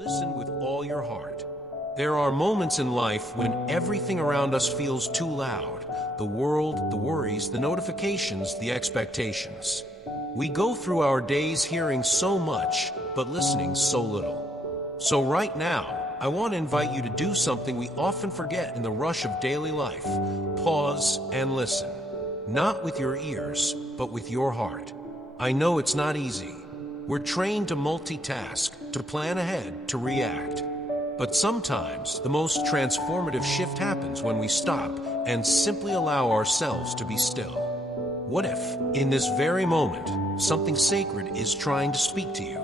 Listen with all your heart. There are moments in life when everything around us feels too loud. The world, the worries, the notifications, the expectations. We go through our days hearing so much, but listening so little. So right now, I want to invite you to do something we often forget in the rush of daily life. Pause and listen. Not with your ears, but with your heart. I know it's not easy. We're trained to multitask, to plan ahead, to react. But sometimes the most transformative shift happens when we stop and simply allow ourselves to be still. What if, in this very moment, something sacred is trying to speak to you?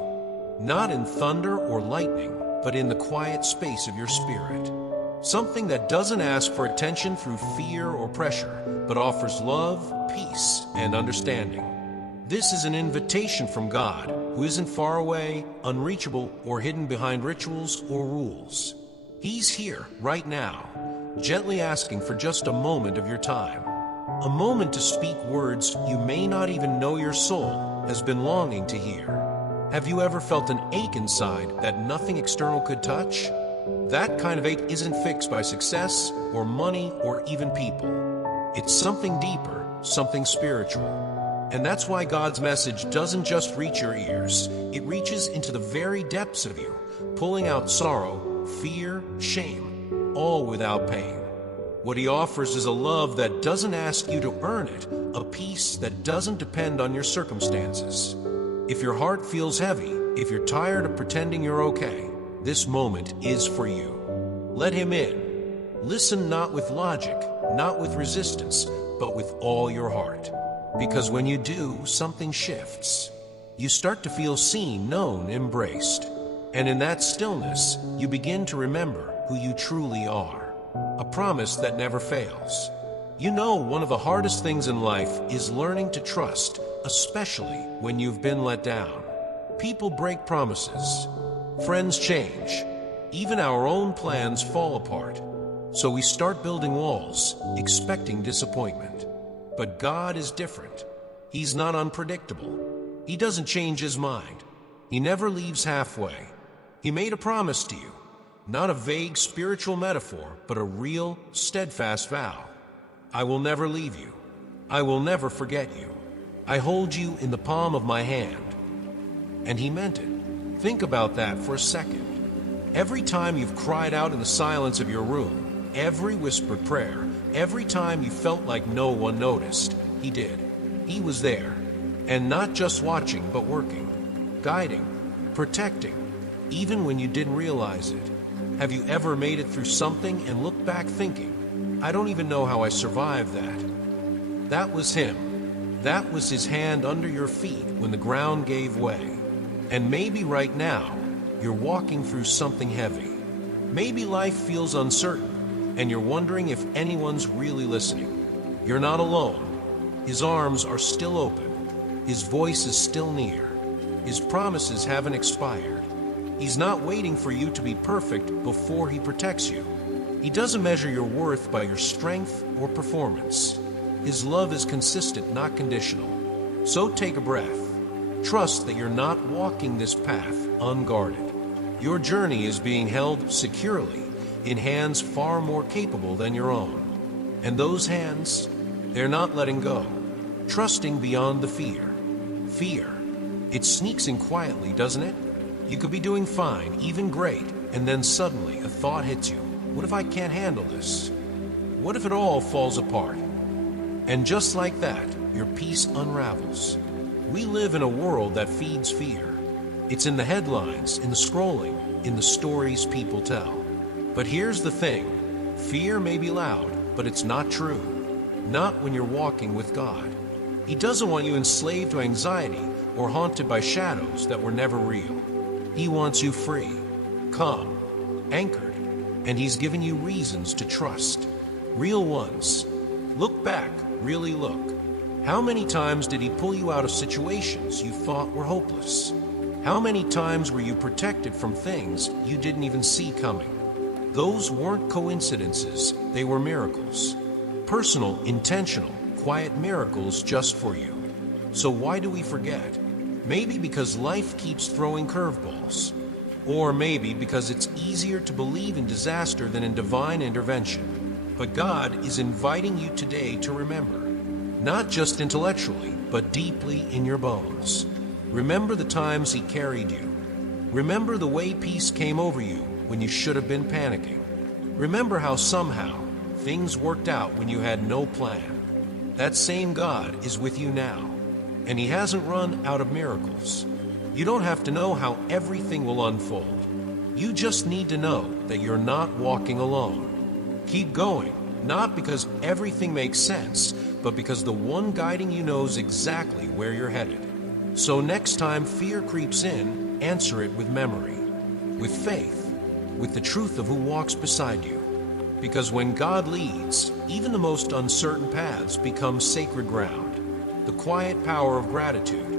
Not in thunder or lightning, but in the quiet space of your spirit. Something that doesn't ask for attention through fear or pressure, but offers love, peace, and understanding. This is an invitation from God, who isn't far away, unreachable, or hidden behind rituals or rules. He's here, right now, gently asking for just a moment of your time. A moment to speak words you may not even know your soul has been longing to hear. Have you ever felt an ache inside that nothing external could touch? That kind of ache isn't fixed by success, or money, or even people. It's something deeper, something spiritual. And that's why God's message doesn't just reach your ears. It reaches into the very depths of you, pulling out sorrow, fear, shame, all without pain. What He offers is a love that doesn't ask you to earn it, a peace that doesn't depend on your circumstances. If your heart feels heavy, if you're tired of pretending you're okay, this moment is for you. Let Him in. Listen not with logic, not with resistance, but with all your heart. Because when you do, something shifts. You start to feel seen, known, embraced. And in that stillness, you begin to remember who you truly are. A promise that never fails. You know, one of the hardest things in life is learning to trust, especially when you've been let down. People break promises. Friends change. Even our own plans fall apart. So we start building walls, expecting disappointment. But God is different. He's not unpredictable. He doesn't change His mind. He never leaves halfway. He made a promise to you, not a vague spiritual metaphor, but a real, steadfast vow. I will never leave you. I will never forget you. I hold you in the palm of my hand. And He meant it. Think about that for a second. Every time you've cried out in the silence of your room, every whispered prayer, every time you felt like no one noticed, He did. He was there. And not just watching, but working, guiding, protecting, even when you didn't realize it. Have you ever made it through something and looked back thinking, I don't even know how I survived that? That was Him. That was His hand under your feet when the ground gave way. And maybe right now, you're walking through something heavy. Maybe life feels uncertain, and you're wondering if anyone's really listening. You're not alone. His arms are still open. His voice is still near. His promises haven't expired. He's not waiting for you to be perfect before He protects you. He doesn't measure your worth by your strength or performance. His love is consistent, not conditional. So take a breath. Trust that you're not walking this path unguarded. Your journey is being held securely in hands far more capable than your own. And those hands, they're not letting go, trusting beyond the fear. Fear, it sneaks in quietly, doesn't it? You could be doing fine, even great, and then suddenly a thought hits you. What if I can't handle this? What if it all falls apart? And just like that, your peace unravels. We live in a world that feeds fear. It's in the headlines, in the scrolling, in the stories people tell. But here's the thing, fear may be loud, but it's not true. Not when you're walking with God. He doesn't want you enslaved to anxiety or haunted by shadows that were never real. He wants you free, calm, anchored, and He's given you reasons to trust. Real ones. Look back, really look. How many times did He pull you out of situations you thought were hopeless? How many times were you protected from things you didn't even see coming? Those weren't coincidences, they were miracles. Personal, intentional, quiet miracles just for you. So why do we forget? Maybe because life keeps throwing curveballs. Or maybe because it's easier to believe in disaster than in divine intervention. But God is inviting you today to remember, not just intellectually, but deeply in your bones. Remember the times He carried you. Remember the way peace came over you when you should have been panicking. Remember how somehow things worked out when you had no plan. That same God is with you now, and He hasn't run out of miracles. You don't have to know how everything will unfold. You just need to know that you're not walking alone. Keep going, not because everything makes sense, but because the one guiding you knows exactly where you're headed. So next time fear creeps in, answer it with memory, with faith, with the truth of who walks beside you. Because when God leads, even the most uncertain paths become sacred ground. The quiet power of gratitude.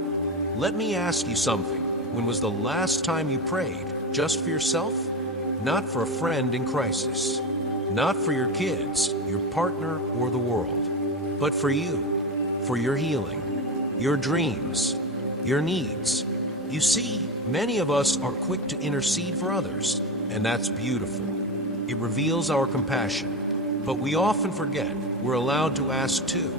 Let me ask you something. When was the last time you prayed just for yourself? Not for a friend in crisis. Not for your kids, your partner, or the world. But for you. For your healing. Your dreams. Your needs. You see, many of us are quick to intercede for others, and that's beautiful. It reveals our compassion. But we often forget we're allowed to ask too.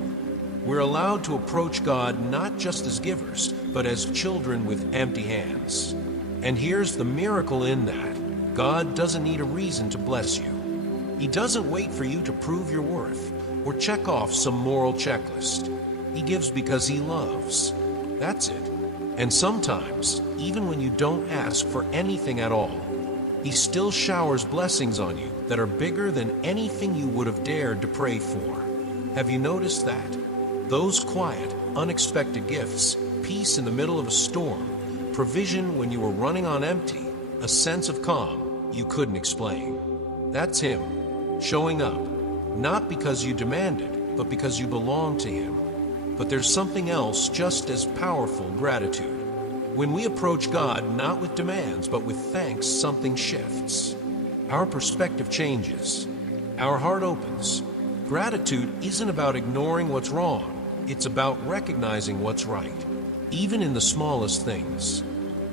We're allowed to approach God not just as givers, but as children with empty hands. And here's the miracle in that. God doesn't need a reason to bless you. He doesn't wait for you to prove your worth or check off some moral checklist. He gives because He loves. That's it. And sometimes, even when you don't ask for anything at all, He still showers blessings on you that are bigger than anything you would have dared to pray for. Have you noticed that? Those quiet, unexpected gifts, peace in the middle of a storm, provision when you were running on empty, a sense of calm you couldn't explain. That's Him, showing up, not because you demanded, but because you belong to Him. But there's something else just as powerful, gratitude. When we approach God not with demands, but with thanks, something shifts. Our perspective changes. Our heart opens. Gratitude isn't about ignoring what's wrong. It's about recognizing what's right, even in the smallest things,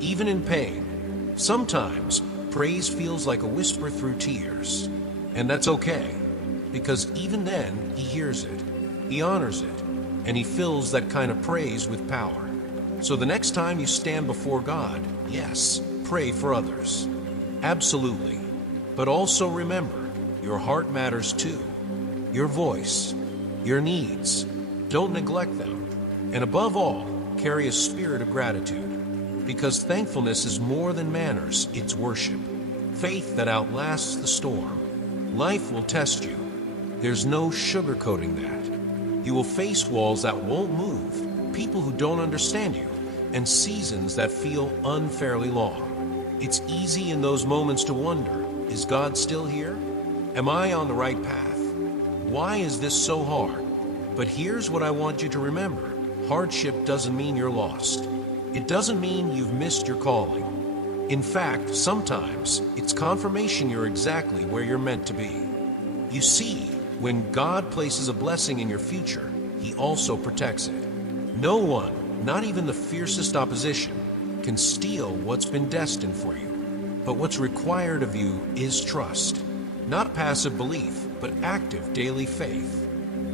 even in pain. Sometimes praise feels like a whisper through tears, and that's okay, because even then He hears it, He honors it, and He fills that kind of praise with power. So the next time you stand before God, yes, pray for others. Absolutely. But also remember, your heart matters too. Your voice, your needs. Don't neglect them. And above all, carry a spirit of gratitude. Because thankfulness is more than manners, it's worship. Faith that outlasts the storm. Life will test you. There's no sugarcoating that. You will face walls that won't move, people who don't understand you, and seasons that feel unfairly long. It's easy in those moments to wonder, is God still here? Am I on the right path? Why is this so hard? But here's what I want you to remember. Hardship doesn't mean you're lost. It doesn't mean you've missed your calling. In fact, sometimes it's confirmation you're exactly where you're meant to be. You see, when God places a blessing in your future, He also protects it. No one, not even the fiercest opposition, can steal what's been destined for you. But what's required of you is trust. Not passive belief, but active daily faith.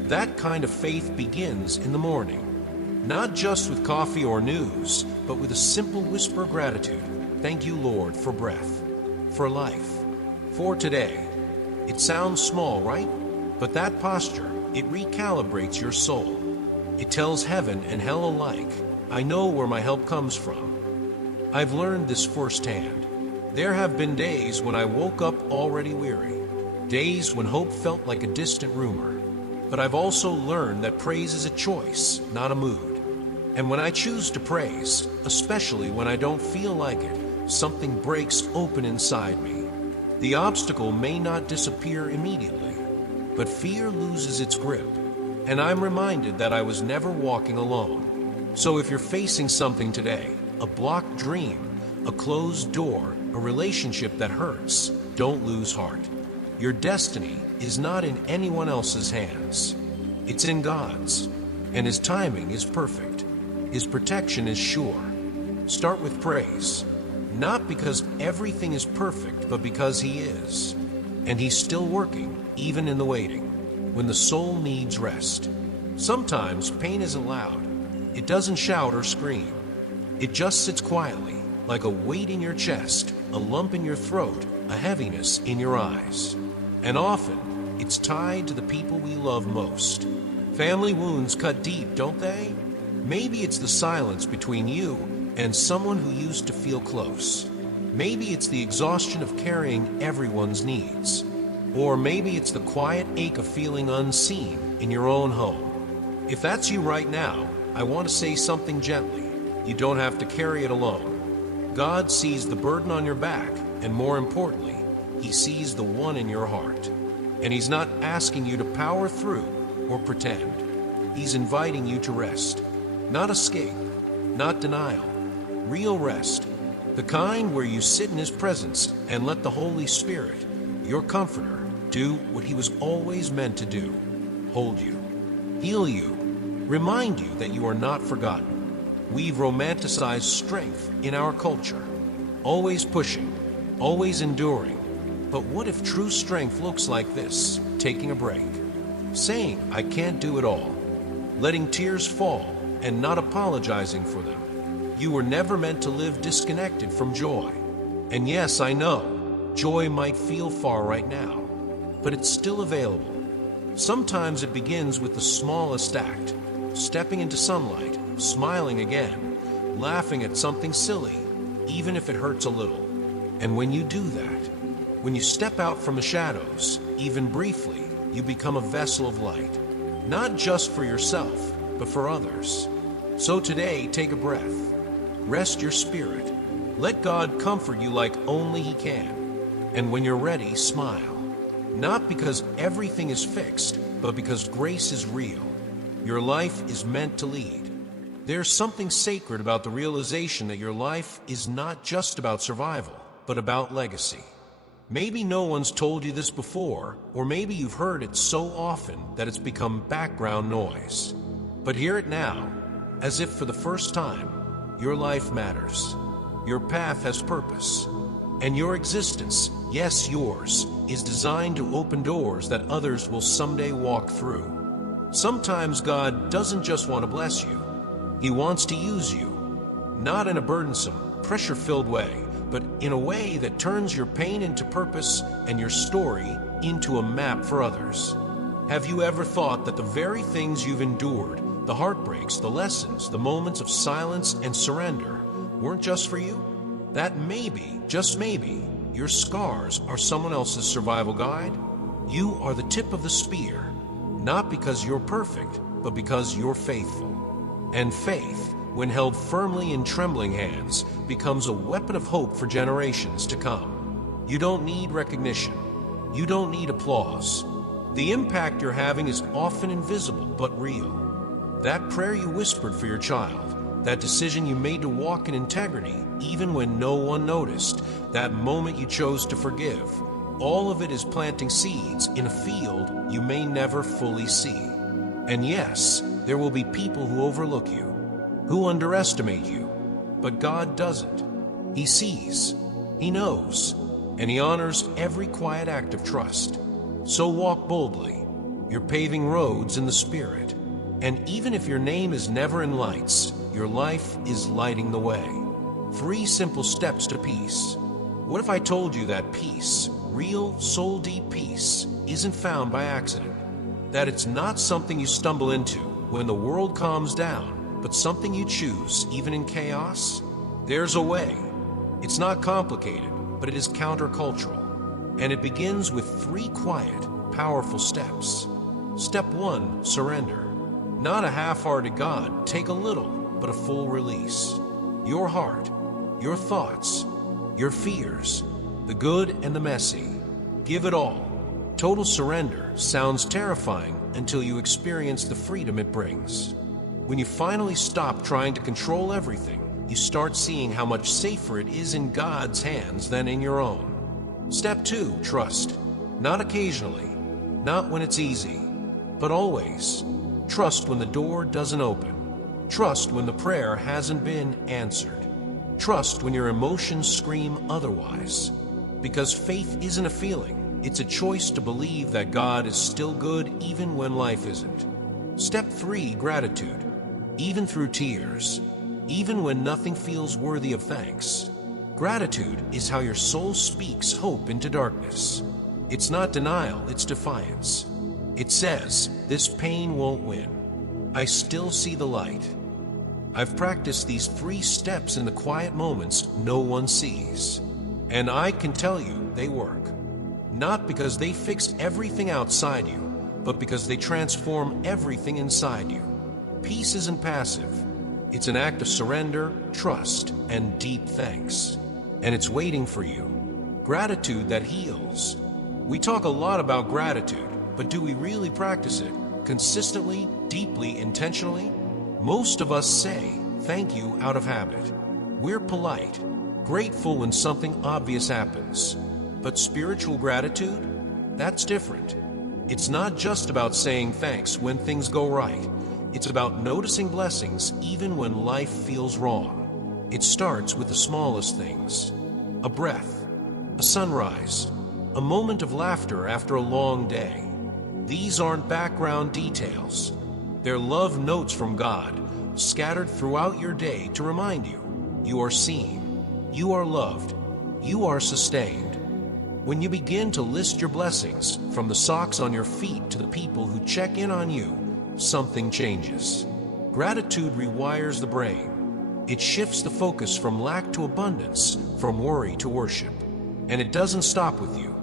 That kind of faith begins in the morning. Not just with coffee or news, but with a simple whisper of gratitude. Thank you, Lord, for breath, for life, for today. It sounds small, right? But that posture, it recalibrates your soul. It tells heaven and hell alike, I know where my help comes from. I've learned this firsthand. There have been days when I woke up already weary. Days when hope felt like a distant rumor. But I've also learned that praise is a choice, not a mood. And when I choose to praise, especially when I don't feel like it, something breaks open inside me. The obstacle may not disappear immediately, but fear loses its grip. And I'm reminded that I was never walking alone. So if you're facing something today, a blocked dream, a closed door, a relationship that hurts, don't lose heart. Your destiny is not in anyone else's hands. It's in God's. And His timing is perfect. His protection is sure. Start with praise. Not because everything is perfect, but because He is. And He's still working, even in the waiting, when the soul needs rest. Sometimes pain isn't loud. It doesn't shout or scream. It just sits quietly, like a weight in your chest, a lump in your throat, a heaviness in your eyes. And often, it's tied to the people we love most. Family wounds cut deep, don't they? Maybe it's the silence between you and someone who used to feel close. Maybe it's the exhaustion of carrying everyone's needs. Or maybe it's the quiet ache of feeling unseen in your own home. If that's you right now, I want to say something gently. You don't have to carry it alone. God sees the burden on your back, and more importantly, He sees the one in your heart. And He's not asking you to power through or pretend. He's inviting you to rest. Not escape, not denial. Real rest. The kind where you sit in His presence and let the Holy Spirit, your comforter, do what He was always meant to do. Hold you, heal you, remind you that you are not forgotten. We've romanticized strength in our culture. Always pushing, always enduring. But what if true strength looks like this? Taking a break. Saying, I can't do it all. Letting tears fall and not apologizing for them. You were never meant to live disconnected from joy. And yes, I know, joy might feel far right now, but it's still available. Sometimes it begins with the smallest act, stepping into sunlight, smiling again, laughing at something silly, even if it hurts a little. And when you do that, when you step out from the shadows, even briefly, you become a vessel of light, not just for yourself, but for others. So today, take a breath. Rest your spirit. Let God comfort you like only He can. And when you're ready, smile. Not because everything is fixed, but because grace is real. Your life is meant to lead. There's something sacred about the realization that your life is not just about survival, but about legacy. Maybe no one's told you this before, or maybe you've heard it so often that it's become background noise. But hear it now, as if for the first time. Your life matters. Your path has purpose. And your existence, yes, yours, is designed to open doors that others will someday walk through. Sometimes God doesn't just want to bless you. He wants to use you, not in a burdensome, pressure-filled way, but in a way that turns your pain into purpose and your story into a map for others. Have you ever thought that the very things you've endured, the heartbreaks, the lessons, the moments of silence and surrender, weren't just for you? That maybe, just maybe, your scars are someone else's survival guide? You are the tip of the spear, not because you're perfect, but because you're faithful. And faith, when held firmly in trembling hands, becomes a weapon of hope for generations to come. You don't need recognition. You don't need applause. The impact you're having is often invisible but real. That prayer you whispered for your child, that decision you made to walk in integrity even when no one noticed, that moment you chose to forgive, all of it is planting seeds in a field you may never fully see. And yes, there will be people who overlook you, who underestimate you, but God doesn't. He sees, He knows, and He honors every quiet act of trust. So walk boldly. You're paving roads in the Spirit. And even if your name is never in lights, your life is lighting the way. 3 simple steps to peace. What if I told you that peace, real, soul-deep peace, isn't found by accident? That it's not something you stumble into when the world calms down, but something you choose even in chaos? There's a way. It's not complicated, but it is countercultural. And it begins with 3 quiet, powerful steps. Step 1, surrender. Not a half-hearted God, take a little, but a full release. Your heart, your thoughts, your fears, the good and the messy. Give it all. Total surrender sounds terrifying until you experience the freedom it brings. When you finally stop trying to control everything, you start seeing how much safer it is in God's hands than in your own. Step 2, trust. Not occasionally, not when it's easy, but always. Trust when the door doesn't open. Trust when the prayer hasn't been answered. Trust when your emotions scream otherwise. Because faith isn't a feeling, it's a choice to believe that God is still good even when life isn't. Step 3, gratitude. Even through tears, even when nothing feels worthy of thanks. Gratitude is how your soul speaks hope into darkness. It's not denial, it's defiance. It says, this pain won't win. I still see the light. I've practiced these 3 steps in the quiet moments no one sees. And I can tell you they work. Not because they fix everything outside you, but because they transform everything inside you. Peace isn't passive. It's an act of surrender, trust, and deep thanks. And it's waiting for you. Gratitude that heals. We talk a lot about gratitude, but do we really practice it? Consistently, deeply, intentionally? Most of us say thank you out of habit. We're polite, grateful when something obvious happens. But spiritual gratitude? That's different. It's not just about saying thanks when things go right. It's about noticing blessings even when life feels wrong. It starts with the smallest things. A breath, a sunrise, a moment of laughter after a long day. These aren't background details. They're love notes from God, scattered throughout your day to remind you, you are seen, you are loved, you are sustained. When you begin to list your blessings, from the socks on your feet to the people who check in on you, something changes. Gratitude rewires the brain. It shifts the focus from lack to abundance, from worry to worship. And it doesn't stop with you.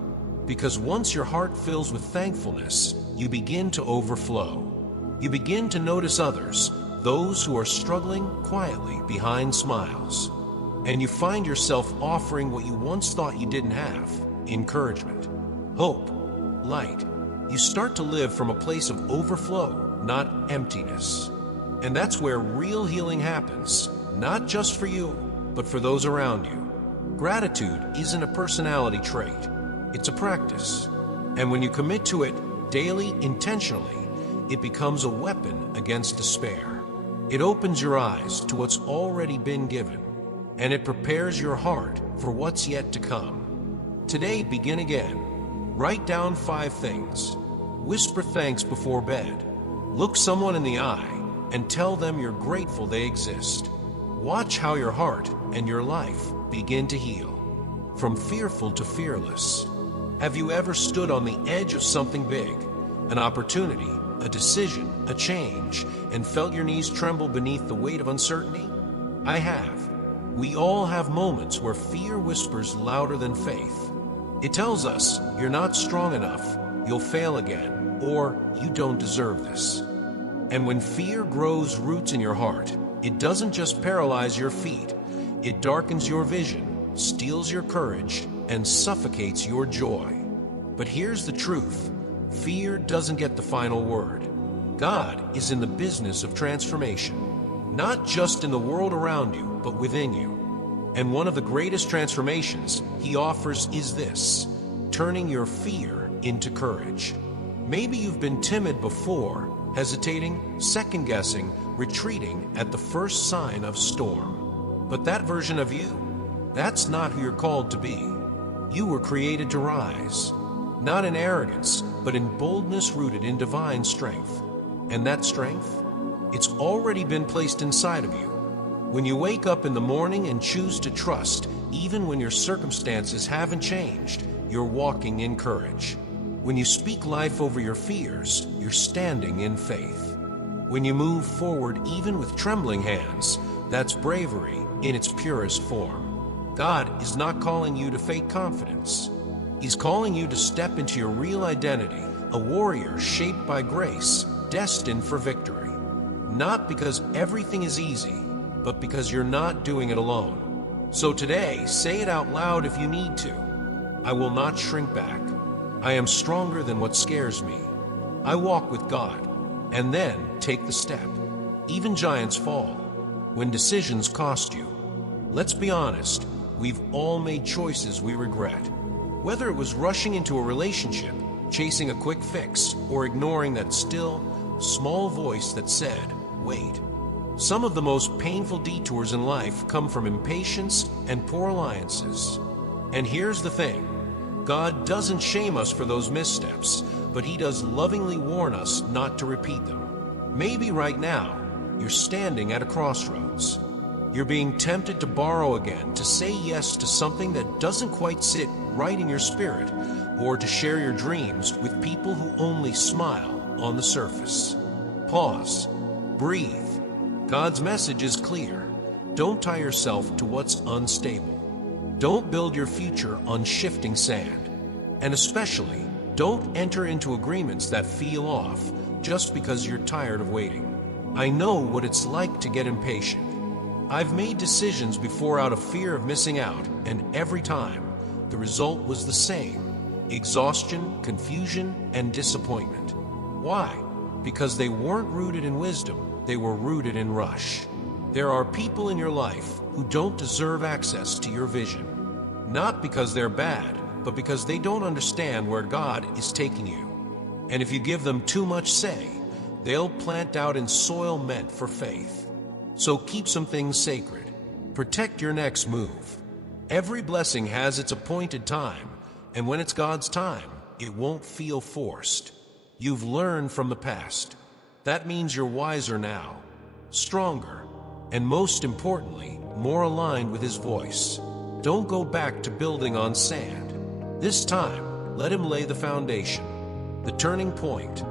Because once your heart fills with thankfulness, you begin to overflow. You begin to notice others, those who are struggling quietly behind smiles. And you find yourself offering what you once thought you didn't have: encouragement, hope, light. You start to live from a place of overflow, not emptiness. And that's where real healing happens, not just for you, but for those around you. Gratitude isn't a personality trait, it's a practice. And when you commit to it daily, intentionally, it becomes a weapon against despair. It opens your eyes to what's already been given, and it prepares your heart for what's yet to come. Today, begin again. Write down 5 things. Whisper thanks before bed. Look someone in the eye and tell them you're grateful they exist. Watch how your heart and your life begin to heal. From fearful to fearless. Have you ever stood on the edge of something big? An opportunity, a decision, a change, and felt your knees tremble beneath the weight of uncertainty? I have. We all have moments where fear whispers louder than faith. It tells us you're not strong enough, you'll fail again, or you don't deserve this. And when fear grows roots in your heart, it doesn't just paralyze your feet, it darkens your vision, steals your courage, and suffocates your joy. But here's the truth. Fear doesn't get the final word. God is in the business of transformation, not just in the world around you, but within you. And one of the greatest transformations He offers is this: turning your fear into courage. Maybe you've been timid before, hesitating, second-guessing, retreating at the first sign of storm. But that version of you, that's not who you're called to be. You were created to rise, not in arrogance, but in boldness rooted in divine strength. And that strength, it's already been placed inside of you. When you wake up in the morning and choose to trust, even when your circumstances haven't changed, you're walking in courage. When you speak life over your fears, you're standing in faith. When you move forward even with trembling hands, that's bravery in its purest form. God is not calling you to fake confidence. He's calling you to step into your real identity, a warrior shaped by grace, destined for victory. Not because everything is easy, but because you're not doing it alone. So today, say it out loud if you need to. I will not shrink back. I am stronger than what scares me. I walk with God, and then take the step. Even giants fall when decisions cost you. Let's be honest, we've all made choices we regret. Whether it was rushing into a relationship, chasing a quick fix, or ignoring that still, small voice that said, wait. Some of the most painful detours in life come from impatience and poor alliances. And here's the thing. God doesn't shame us for those missteps, but He does lovingly warn us not to repeat them. Maybe right now, you're standing at a crossroads. You're being tempted to borrow again, to say yes to something that doesn't quite sit right in your spirit, or to share your dreams with people who only smile on the surface. Pause. Breathe. God's message is clear. Don't tie yourself to what's unstable. Don't build your future on shifting sand. And especially, don't enter into agreements that feel off just because you're tired of waiting. I know what it's like to get impatient. I've made decisions before out of fear of missing out, and every time, the result was the same: exhaustion, confusion, and disappointment. Why? Because they weren't rooted in wisdom, they were rooted in rush. There are people in your life who don't deserve access to your vision. Not because they're bad, but because they don't understand where God is taking you. And if you give them too much say, they'll plant out in soil meant for faith. So keep some things sacred. Protect your next move. Every blessing has its appointed time, and when it's God's time, it won't feel forced. You've learned from the past. That means you're wiser now, stronger, and most importantly, more aligned with His voice. Don't go back to building on sand. This time, let Him lay the foundation, the turning point.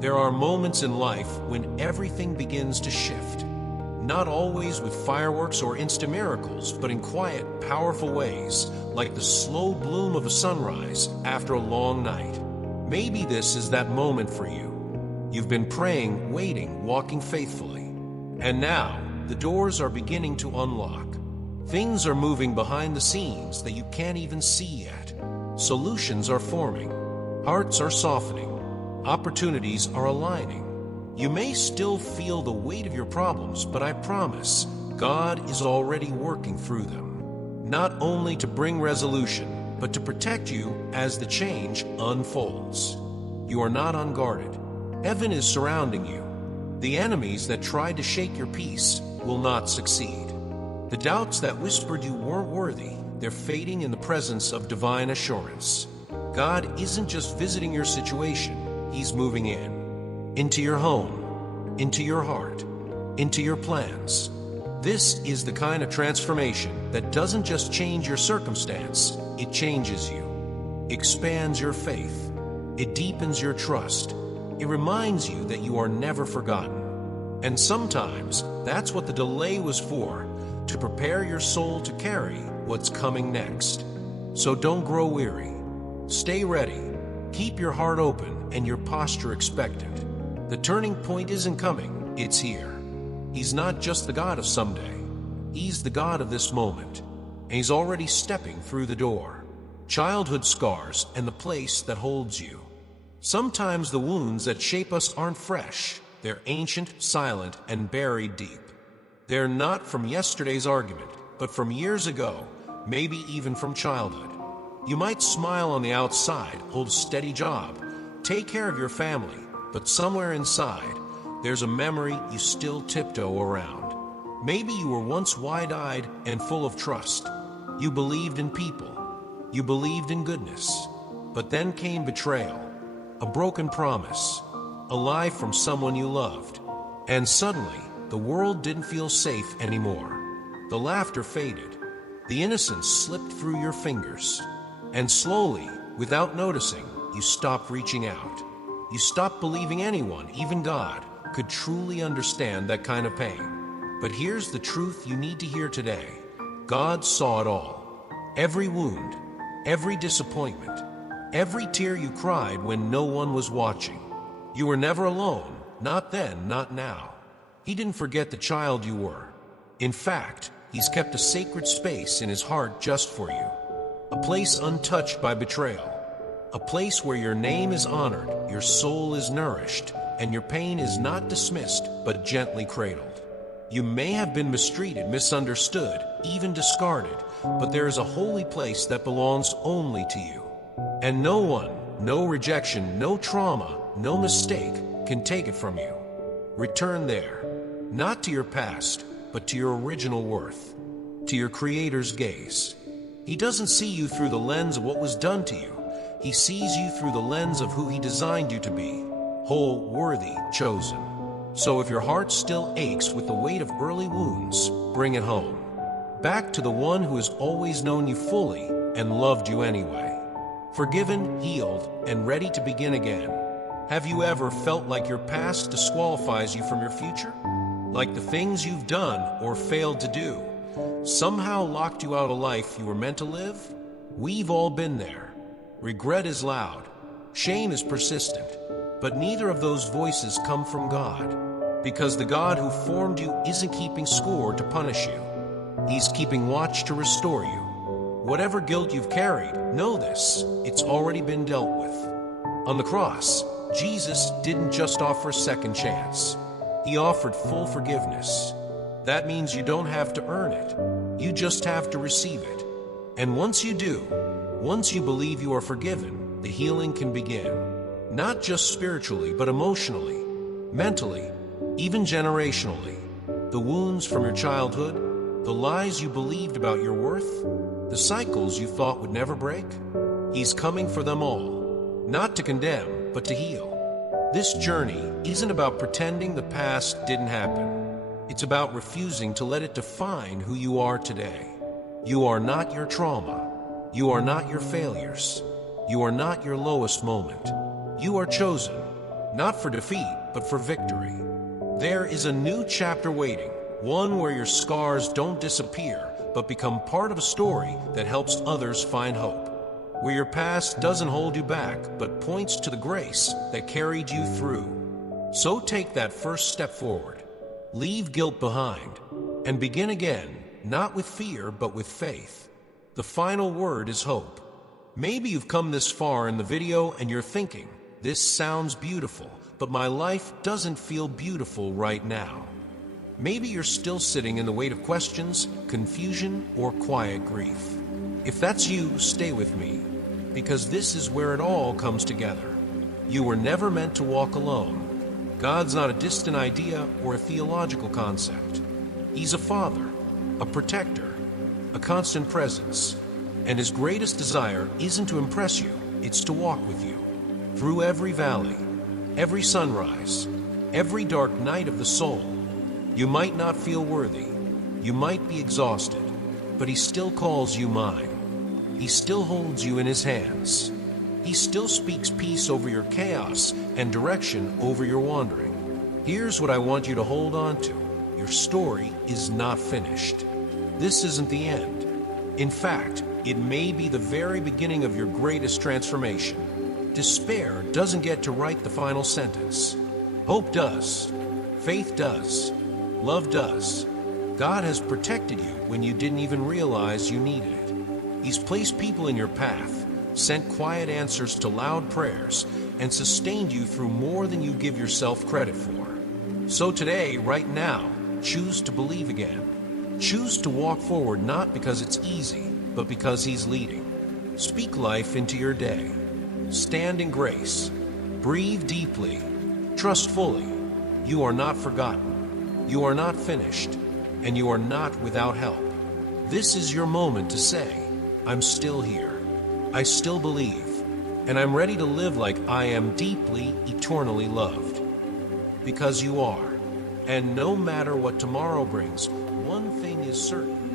There are moments in life when everything begins to shift. Not always with fireworks or instant miracles, but in quiet, powerful ways, like the slow bloom of a sunrise after a long night. Maybe this is that moment for you. You've been praying, waiting, walking faithfully. And now, the doors are beginning to unlock. Things are moving behind the scenes that you can't even see yet. Solutions are forming. Hearts are softening. Opportunities are aligning. You may still feel the weight of your problems, but I promise, God is already working through them. Not only to bring resolution, but to protect you as the change unfolds. You are not unguarded. Heaven is surrounding you. The enemies that tried to shake your peace will not succeed. The doubts that whispered you weren't worthy, they're fading in the presence of divine assurance. God isn't just visiting your situation, He's moving in. Into your home, into your heart, into your plans. This is the kind of transformation that doesn't just change your circumstance, it changes you. Expands your faith. It deepens your trust. It reminds you that you are never forgotten. And sometimes, that's what the delay was for, to prepare your soul to carry what's coming next. So don't grow weary. Stay ready. Keep your heart open and your posture expectant. The turning point isn't coming, it's here. He's not just the God of someday. He's the God of this moment. And He's already stepping through the door. Childhood scars and the place that holds you. Sometimes the wounds that shape us aren't fresh. They're ancient, silent, and buried deep. They're not from yesterday's argument, but from years ago, maybe even from childhood. You might smile on the outside, hold a steady job, take care of your family, but somewhere inside, there's a memory you still tiptoe around. Maybe you were once wide-eyed and full of trust. You believed in people. You believed in goodness. But then came betrayal, a broken promise, a lie from someone you loved. And suddenly, the world didn't feel safe anymore. The laughter faded. The innocence slipped through your fingers. And slowly, without noticing, you stopped reaching out. You stopped believing anyone, even God, could truly understand that kind of pain. But here's the truth you need to hear today. God saw it all. Every wound, every disappointment, every tear you cried when no one was watching. You were never alone, not then, not now. He didn't forget the child you were. In fact, He's kept a sacred space in His heart just for you. A place untouched by betrayal. A place where your name is honored, your soul is nourished, and your pain is not dismissed, but gently cradled. You may have been mistreated, misunderstood, even discarded, but there is a holy place that belongs only to you. And no one, no rejection, no trauma, no mistake can take it from you. Return there. Not to your past, but to your original worth, to your Creator's gaze. He doesn't see you through the lens of what was done to you. He sees you through the lens of who He designed you to be, whole, worthy, chosen. So if your heart still aches with the weight of early wounds, bring it home. Back to the one who has always known you fully and loved you anyway. Forgiven, healed, and ready to begin again. Have you ever felt like your past disqualifies you from your future? Like the things you've done or failed to do somehow locked you out of life you were meant to live? We've all been there. Regret is loud. Shame is persistent. But neither of those voices come from God. Because the God who formed you isn't keeping score to punish you. He's keeping watch to restore you. Whatever guilt you've carried, know this, it's already been dealt with. On the cross, Jesus didn't just offer a second chance. He offered full forgiveness. That means you don't have to earn it. You just have to receive it. And once you do, once you believe you are forgiven, the healing can begin. Not just spiritually, but emotionally, mentally, even generationally. The wounds from your childhood, the lies you believed about your worth, the cycles you thought would never break. He's coming for them all, not to condemn, but to heal. This journey isn't about pretending the past didn't happen. It's about refusing to let it define who you are today. You are not your trauma. You are not your failures. You are not your lowest moment. You are chosen, not for defeat, but for victory. There is a new chapter waiting, one where your scars don't disappear, but become part of a story that helps others find hope. Where your past doesn't hold you back, but points to the grace that carried you through. So take that first step forward. Leave guilt behind and begin again, not with fear, but with faith. The final word is hope. Maybe you've come this far in the video and you're thinking, this sounds beautiful, but my life doesn't feel beautiful right now. Maybe you're still sitting in the weight of questions, confusion, or quiet grief. If that's you, stay with me, because this is where it all comes together. You were never meant to walk alone. God's not a distant idea or a theological concept. He's a father, a protector, a constant presence. And His greatest desire isn't to impress you, it's to walk with you. Through every valley, every sunrise, every dark night of the soul. You might not feel worthy, you might be exhausted, but He still calls you mine. He still holds you in His hands. He still speaks peace over your chaos and direction over your wandering. Here's what I want you to hold on to. Your story is not finished. This isn't the end. In fact, it may be the very beginning of your greatest transformation. Despair doesn't get to write the final sentence. Hope does. Faith does. Love does. God has protected you when you didn't even realize you needed it. He's placed people in your path, sent quiet answers to loud prayers, and sustained you through more than you give yourself credit for. So today, right now, choose to believe again. Choose to walk forward not because it's easy, but because He's leading. Speak life into your day. Stand in grace. Breathe deeply. Trust fully. You are not forgotten. You are not finished. And you are not without help. This is your moment to say, I'm still here. I still believe. And I'm ready to live like I am deeply, eternally loved. Because you are. And no matter what tomorrow brings, one thing is certain.